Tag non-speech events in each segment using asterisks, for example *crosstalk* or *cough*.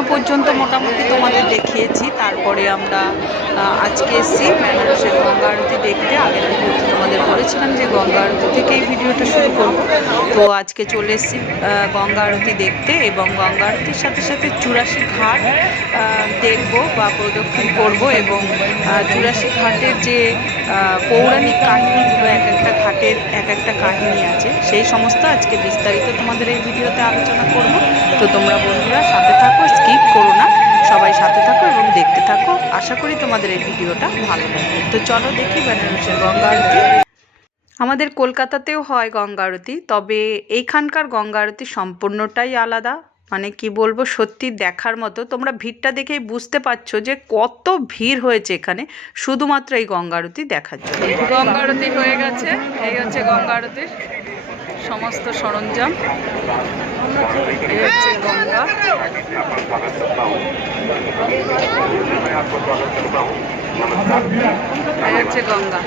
এখনও পর্যন্ত মোটামুটি তোমাদের দেখিয়েছি। তারপরে আমরা আজকে এসেছি বেনারসের গঙ্গা আরতি দেখতে। আগের ভিডিওতে তোমাদের বলেছিলাম যে গঙ্গা আরতি থেকে এই ভিডিওটা শুরু করব। তো আজকে চলে এসেছি গঙ্গা আরতি দেখতে এবং গঙ্গা আরতির সাথে সাথে চুরাশি ঘাট দেখব বা প্রদক্ষিণ করব এবং চুরাশি ঘাটের যে পৌরাণিক কাহিনীগুলো এক একটা ঘাটের এক একটা কাহিনী আছে, সেই সমস্ত আজকে বিস্তারিত তোমাদের এই ভিডিওতে আলোচনা করব। তো তোমরা বন্ধুরা সাথে থাকো, স্কিপ করো না, সবাই সাথে থাকো এবং দেখতে থাকো। আশা করি তোমাদের এই ভিডিওটা ভালো লাগবে। তো চলো দেখি বেনারসের গঙ্গা আরতি। আমাদের কলকাতাতেও হয় গঙ্গা আরতি, তবে এইখানকার গঙ্গা আরতি সম্পূর্ণটাই আলাদা। মানে কি বলব, সত্যি দেখার মতো। তোমরা ভিড়টা দেখেই বুঝতে পারছ যে কত ভিড় হয়েছে এখানে, শুধুমাত্র এই গঙ্গা আরতি দেখার জন্য। গঙ্গা আরতি হয়ে গেছে, এই হচ্ছে গঙ্গা আরতির সমস্ত সরঞ্জাম। এই হচ্ছে গঙ্গা। এই হচ্ছে গঙ্গা।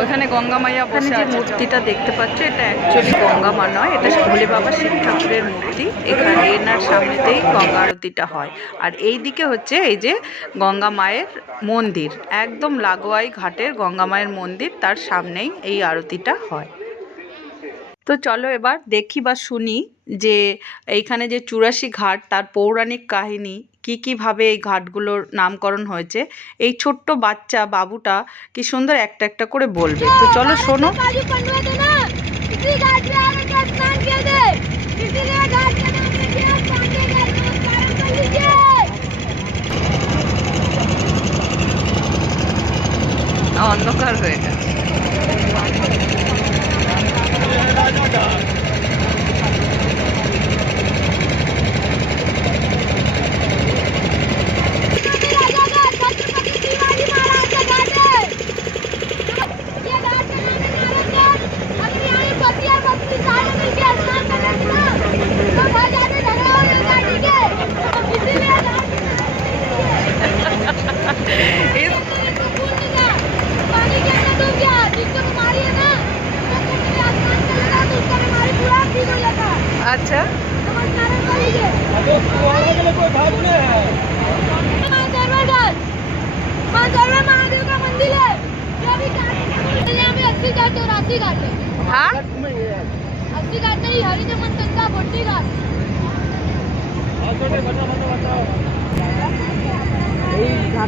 ওখানে গঙ্গা মাইয়া বসে যে মূর্তিটা দেখতে পাচ্ছ এটা অ্যাকচুয়ালি গঙ্গা মা নয় এটা ভোলে বাবা শিব ঠাকুরের মূর্তি। এখানে এনার সামনেতেই গঙ্গা আরতিটা হয়। আর এই দিকে হচ্ছে এই যে গঙ্গা মায়ের মন্দির একদম লাগোয়াই ঘাটের গঙ্গা মায়ের মন্দির তার সামনেই এই আরতিটা হয়। তো চলো এবার দেখি বা শুনি যে এইখানে যে চুরাশি ঘাট তার পৌরাণিক কাহিনী কি কীভাবে এই ঘাটগুলোর নামকরণ হয়েছে এই ছোট্ট বাচ্চা বাবুটা কি সুন্দর একটা একটা করে বলবে তো চলো শোনো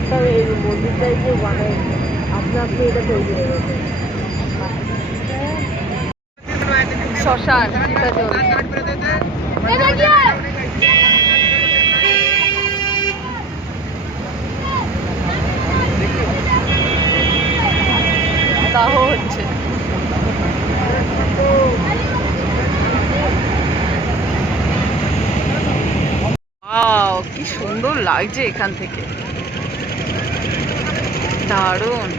আপনার এই মন্দিরটাই যে মানে আপনি আপনি এটা তৈরি হয়ে গেছে কি সুন্দর লাগছে এখান থেকে। দারুণ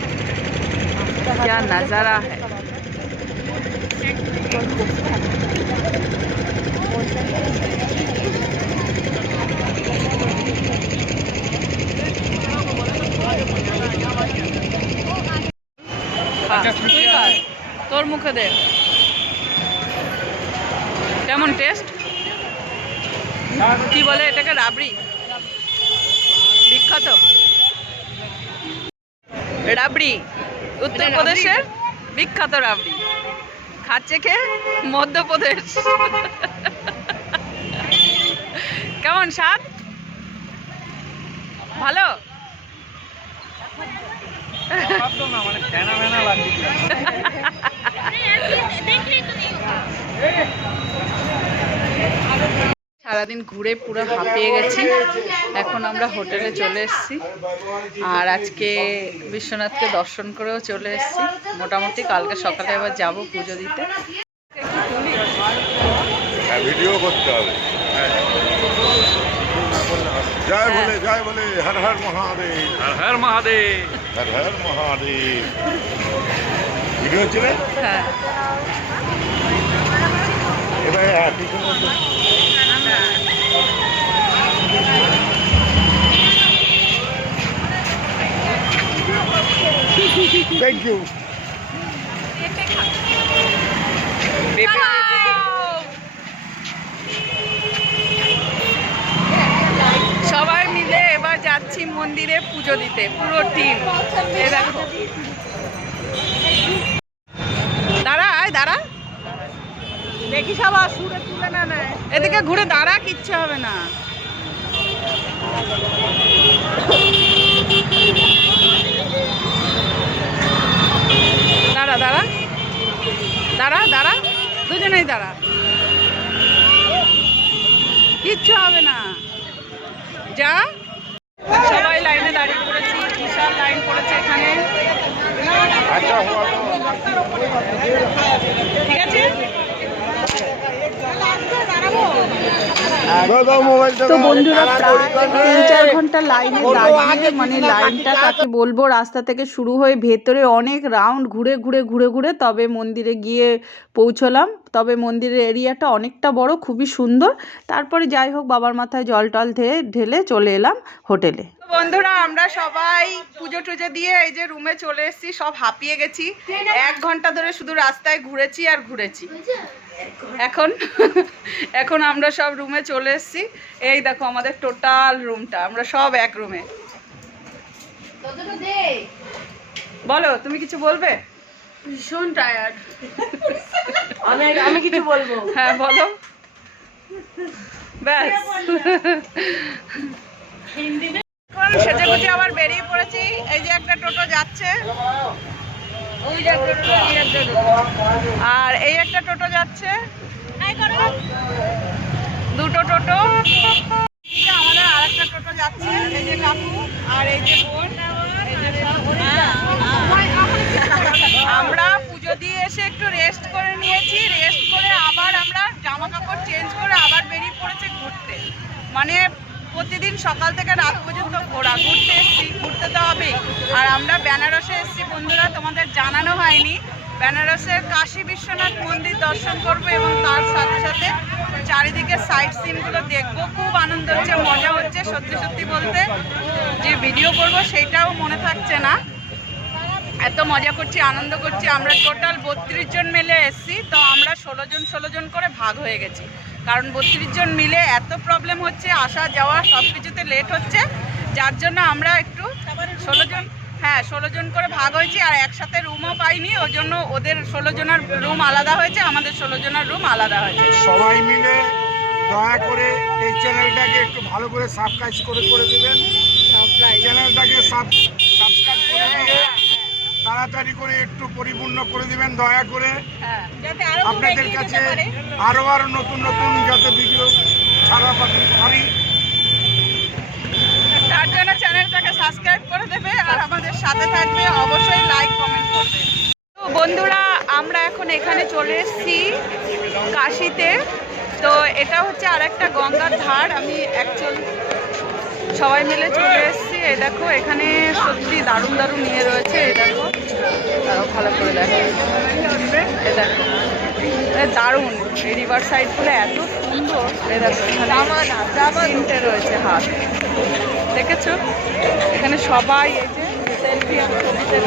क्या नजारा है খা, তুই খা। তোর মুখে দে কেমন টেস্ট কি বলে এটাকে রাবড়ি বিখ্যাত রাবড়ি উত্তরপ্রদেশের বিখ্যাত রাবড়ি। খাচ্ছে কে? মধ্যপ্রদেশ। কেমন স্বাদ? ভালো? *laughs* সারাদিন ঘুরে পুরো হাঁপিয়ে গেছি। এখন আমরা হোটেলে চলে এসেছি। আর আজকে বিশ্বনাথকে দর্শন করেও চলে এসেছি। মোটামুটি কালকে সকালে আবার যাব পুজো দিতে। হ্যাঁ ভিডিও করতে হবে। হ্যাঁ। জয় বলে জয় বলে হর হর মহাদেব। হর হর মহাদেব। হর হর মহাদেব। ভিডিও হচ্ছে হ্যাঁ। এবার Thank you. সবাই মিলে এবার যাচ্ছি মন্দিরে পুজো দিতে পুরো টিম দেখো। দেখি সবার সুরে তুলে না নেয়। এদিকে ঘুরে দাঁড়া, কিচ্ছু হবে না। দাঁড়া দাঁড়া। দাঁড়া দাঁড়া। দুজনেই দাঁড়া কিচ্ছু হবে না যা সবাই লাইনে দাঁড়িয়ে পড়েছি বিশাল লাইন পড়েছে এখানে ঠিক আছে তো বন্ধুরা প্রায় তিন চার ঘণ্টা লাইনে দাঁড়িয়ে মানে লাইনটা তাকে বলব রাস্তা থেকে শুরু হয়ে ভেতরে অনেক রাউন্ড ঘুরে ঘুরে ঘুরে ঘুরে তবে মন্দিরে গিয়ে পৌঁছলাম। তবে মন্দিরের এরিয়াটা অনেকটা বড় খুবই সুন্দর। তারপরে যাই হোক বাবার মাথায় জল টল ধেয়ে ঢেলে চলে এলাম হোটেলে। বন্ধুরা আমরা সবাই পুজো টুজো দিয়ে এই যে রুমে চলে এসেছি সব হাঁপিয়ে গেছি। এক ঘণ্টা ধরে শুধু রাস্তায় ঘুরেছি আর ঘুরেছি। এখন এখন আমরা সব রুমে চলে এসেছি। এই দেখো আমাদের টোটাল রুমটা আমরা সব এক রুমে বলো তুমি কিছু বলবে? ভীষণ টায়ার্ড আমি আমি কিছু বলব। হ্যাঁ বলো। ব্যাস। এখন সেজে গুজে আবার বেরিয়ে পড়েছি। এই যে একটা টোটো যাচ্ছে। আর এই একটা টোটো যাচ্ছে। দুটো টোটো। আমাদের আর একটা টোটো যাচ্ছে। এই যে কাকু আর এই যে বোন এই যে আমরা পুজো দিয়ে এসে একটু রেস্ট করে নিয়েছি রেস্ট করে আবার আমরা জামা কাপড় চেঞ্জ করে আবার বেরিয়ে পড়েছে ঘুরতে মানে প্রতিদিন সকাল থেকে রাত পর্যন্ত ঘোরা ঘুরতে এসেছি ঘুরতে তো হবেই আর আমরা বেনারসে এসেছি বন্ধুরা তোমাদের জানানো হয়নি বেনারসের কাশী বিশ্বনাথ মন্দির দর্শন করব এবং তার সাথে সাথে চারিদিকে সাইট সিনগুলো দেখব। খুব আনন্দ হচ্ছে, মজা হচ্ছে, সত্যি সত্যি বলতে যে ভিডিও করব সেটাও মনে থাকছে না। এত মজা করছি, আনন্দ করছি, আমরা টোটাল বত্রিশ জন মিলে এসেছি, তো আমরা ষোলো জন ষোলো জন করে ভাগ হয়ে গেছি। কারণ বত্রিশ জন মিলে এত প্রবলেম হচ্ছে আসা যাওয়া সব কিছুতে লেট হচ্ছে, যার জন্য আমরা একটু ষোলো জন হ্যাঁ ষোলো জন করে ভাগ হয়েছি আর একসাথে রুমও পাইনি ওই জন্য ওদের ষোলো জনের রুম আলাদা হয়েছে আমাদের ষোলো জনের রুম আলাদা হয়েছে। সবাই মিলে দয়া করে এই চ্যানেলটাকে একটু ভালো করে সাবস্ক্রাইব করে করে দেবেন। চ্যানেলটাকে সাবস্ক্রাইব করে দিয়ে তাড়াতাড়ি করে একটু পরিপূর্ণ করে দিবেন দয়া করে। হ্যাঁ আপনাদের কাছে আরও আরও নতুন নতুন যাতে ভিডিও ছাড়া পারি। তার জন্য চ্যানেলটাকে সাবস্ক্রাইব করে দেবে আর আমাদের সাথে থাকবে অবশ্যই লাইক কমেন্ট করবে। তো বন্ধুরা আমরা এখন এখানে চলে এসেছি কাশিতে। তো এটা হচ্ছে আরেকটা গঙ্গার ধার। আমি অ্যাকচুয়াল সবাই মিলে চলে এসেছি। এই দেখো এখানে সত্যি দারুণ দারুণ নিয়ে রয়েছে। এই দেখো ভালো করে দেখো। এই দেখো দারুণ। এই রিভার সাইডগুলো এত সুন্দর। এই দেখো এখানে তিনটে রয়েছে হাত। দেখেছ? এখানে সবাই এই যে সেলফি আর ছবিতে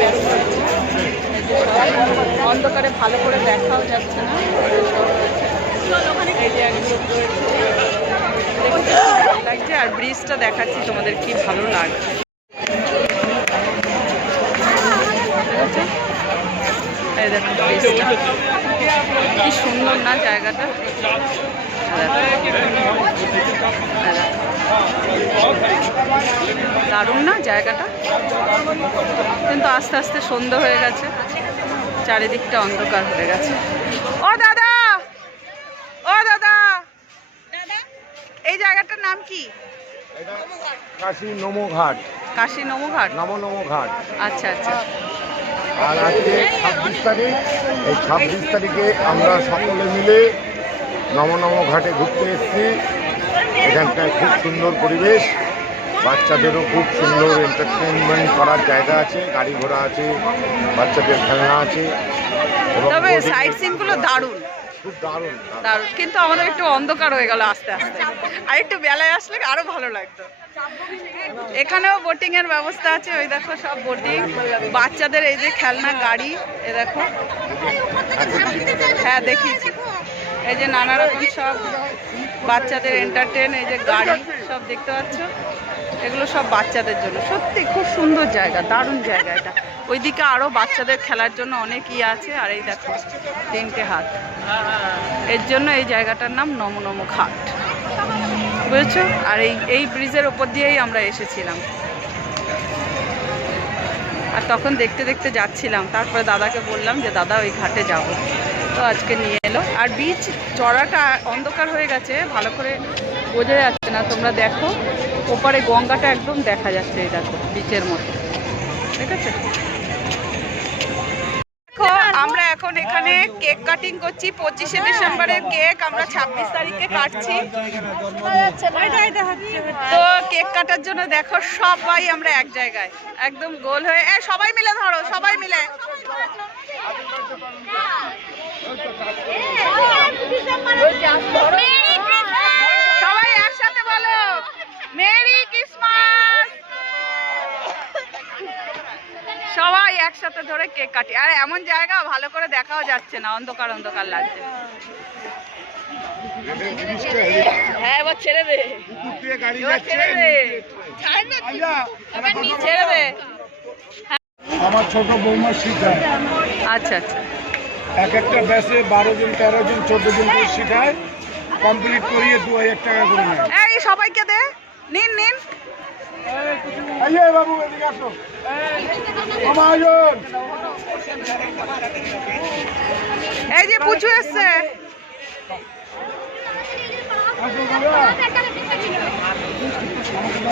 অন্ধকারে ভালো করে দেখাও যাচ্ছে না। লাগছে আর ব্রিজটা দেখাচ্ছি তোমাদের কি ভালো লাগছে। কি সুন্দর না জায়গাটা। দারুণ না জায়গাটা? কিন্তু আস্তে আস্তে সন্ধ্যা হয়ে গেছে। চারিদিকটা অন্ধকার হয়ে গেছে। ও দাদা! ও দাদা! এই জায়গাটার নাম কি? কাশী নমো ঘাট। কাশী নমঘাট নমো নমো ঘাট। আচ্ছা আচ্ছা। আর আজকে ছাব্বিশ তারিখ। এই ছাব্বিশ তারিখে আমরা সকলে মিলে নম নম ঘাটে ঘুরতে এসেছি। এখানটায় খুব সুন্দর পরিবেশ। বাচ্চাদেরও খুব সুন্দর এন্টারটেনমেন্ট করার জায়গা আছে গাড়ি ঘোড়া আছে বাচ্চাদের খেলনা আছে। তবে সাইড সিনগুলো দারুণ। খুব দারুণ দারুণ। দারুণ। কিন্তু আমাদের একটু অন্ধকার হয়ে গেল আস্তে আস্তে। আর একটু বেলায় আসলে আরও ভালো লাগতো। এখানেও বোটিং এর ব্যবস্থা আছে ওই দেখো সব বোটিং বাচ্চাদের এই যে খেলনা গাড়ি এ দেখো। হ্যাঁ দেখিয়েছি। এই যে নানা রকম সব বাচ্চাদের এন্টারটেন এই যে গাড়ি সব দেখতে পাচ্ছ? এগুলো সব বাচ্চাদের জন্য। সত্যি খুব সুন্দর জায়গা, দারুণ জায়গা এটা। ওইদিকে আরও বাচ্চাদের খেলার জন্য অনেক ইয়ে আছে, আর এই দেখো, তিনটে হাত। এর জন্য এই জায়গাটার নাম নম নম ঘাট। বুঝেছ? আর এই এই ব্রিজের ওপর দিয়েই আমরা এসেছিলাম। আর তখন দেখতে দেখতে যাচ্ছিলাম, তারপরে দাদাকে বললাম যে, দাদা, ওই ঘাটে যাব। তো আজকে নিয়ে এলো। আর বিচ চড়াটা অন্ধকার হয়ে গেছে ভালো করে বোঝা যাচ্ছে না তোমরা দেখো। ওপারে গঙ্গাটা একদম দেখা যাচ্ছে এই দেখো বিচের মতো। ঠিক আছে? দেখো আমরা এখন এখানে কেক কাটিং করছি পঁচিশে ডিসেম্বরের কেক আমরা ছাব্বিশ তারিখে কাটছি। তো কেক কাটার জন্য দেখো সবাই আমরা এক জায়গায় একদম গোল হয়ে সবাই মিলে ধরো সবাই মিলে। সবাই একসাথে বলো। Merry Christmas. সবাই একসাথে ধরে কেক কাটি। আর এমন জায়গা ভালো করে দেখাও যাচ্ছে না অন্ধকার অন্ধকার লাগছে। হ্যাঁ এবার ছেড়ে দে। ছেড়ে দে। ছেড়ে দে। আমার ছোট বৌমা শিখায় আচ্ছা আচ্ছা। এক একটা ব্যাসে বারো জন তেরো জন চোদ্দ জন করে শিখায়। কমপ্লিট করিয়ে দু হাজার টাকা করে নেয়। এই সবাইকে দে। নিন নিন। এই যে বাবু এদিকে আসো। এই যে পুচু এসছে।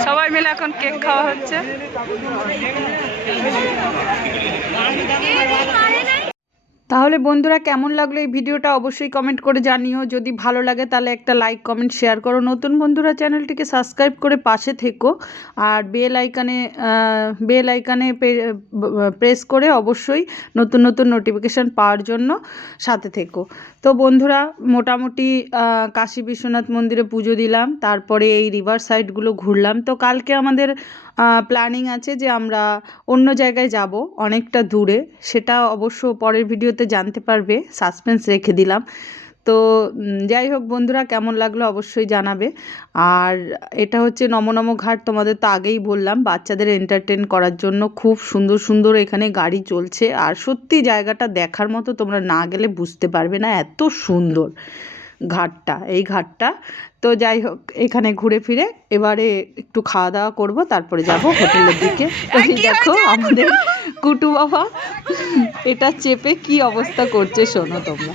সবাই মিলে এখন কেক খাওয়া হচ্ছে। তাহলে বন্ধুরা কেমন লাগল এই ভিডিওটা অবশ্যই কমেন্ট করে জানিও। যদি ভালো লাগে তাহলে একটা লাইক কমেন্ট শেয়ার করো। নতুন বন্ধুরা চ্যানেলটিকে সাবস্ক্রাইব করে পাশে থেকো। আর বেল আইকানে বেল আইকানে প্রেস করে অবশ্যই নতুন নতুন নোটিফিকেশান পাওয়ার জন্য সাথে থেকো। তো বন্ধুরা, মোটামুটি কাশী বিশ্বনাথ মন্দিরে পুজো দিলাম, তারপরে এই রিভার সাইডগুলো ঘুরলাম। তো কালকে আমাদের প্ল্যানিং আছে যে আমরা অন্য জায়গায় যাব, অনেকটা দূরে। সেটা অবশ্য পরের ভিডিওতে জানতে পারবে, সাসপেন্স রেখে দিলাম। তো যাই হোক বন্ধুরা কেমন লাগল অবশ্যই জানাবে। আর এটা হচ্ছে নমনম ঘাট তোমাদের তো আগেই বললাম বাচ্চাদের এন্টারটেন করার জন্য খুব সুন্দর সুন্দর এখানে গাড়ি চলছে। আর সত্যি জায়গাটা দেখার মতো তোমরা না গেলে বুঝতে পারবে না এত সুন্দর ঘাটটা এই ঘাটটা। তো যাই হোক এখানে ঘুরে ফিরে এবারে একটু খাওয়া দাওয়া করব তারপরে যাব হোটেলের দিকে। দেখো আমাদের কুটু বাবা এটা চেপে কি অবস্থা করছে শোনো তোমরা।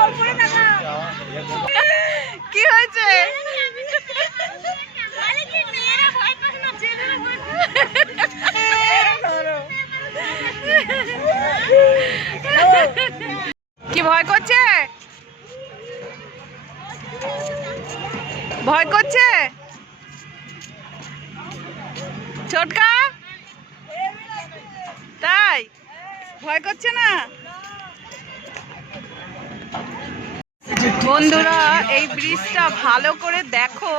ভয় করছে? ছোটকা? তাই? ভয় করছে না? বন্ধুরা, এই ব্রিজটা ভালো করে দেখো।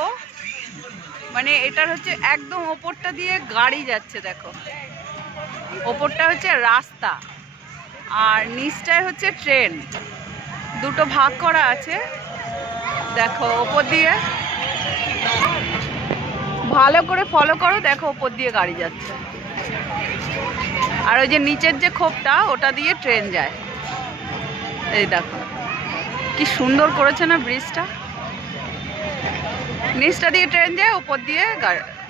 মানে এটার হচ্ছে একদম ওপরটা দিয়ে গাড়ি যাচ্ছে, দেখো। ওপরটা হচ্ছে রাস্তা, আর নিচটায় হচ্ছে ট্রেন। দুটো ভাগ করা আছে। দেখো, ওপর দিয়ে ভালো করে ফলো করো, দেখো ওপর দিয়ে গাড়ি যাচ্ছে। আর ওই যে নিচের যে খোপটা, ওটা দিয়ে ট্রেন যায়। এই দেখো, কি সুন্দর করেছে না ব্রিজটা? নিচটা দিয়ে ট্রেন যায়, ওপর দিয়ে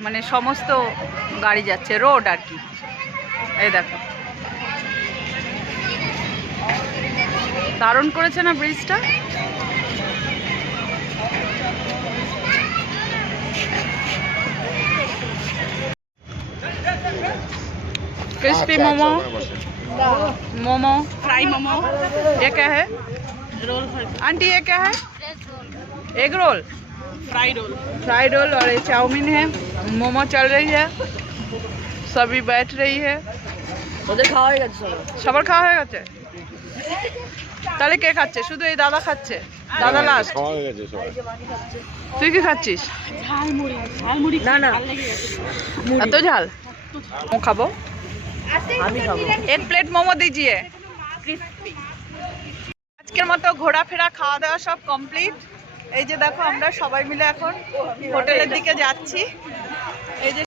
মানে সমস্ত গাড়ি যাচ্ছে রোড আর কি। এই দেখো। দারুণ করেছে না ব্রিজটা? क्रिस्पी मोमो मोमो फ्राई मोमो ये क्या है रोल आंटी ये क्या है egg roll fry roll fry roll और ये चाउमीन है मोमो चल रही है सभी बैठ रही है ওদের খাওয়া হয়ে গেছে সবার সবার খাওয়া হয়ে গেছে তাহলে কে খাচ্ছে শুধু এই দাদা খাচ্ছে দাদা লাস্ট খাওয়া হয়ে গেছে সবাই তুই কি খাচ্ছিস না না এত ঝাল ও খাবো আমি খাব? এক প্লেট মোমো দিজিয়ে। আজকের মতো ঘোরাফেরা খাওয়া দাওয়া সব কমপ্লিট এই যে দেখো আমরা সবাই মিলে এখন হোটেলের দিকে যাচ্ছি। এই যে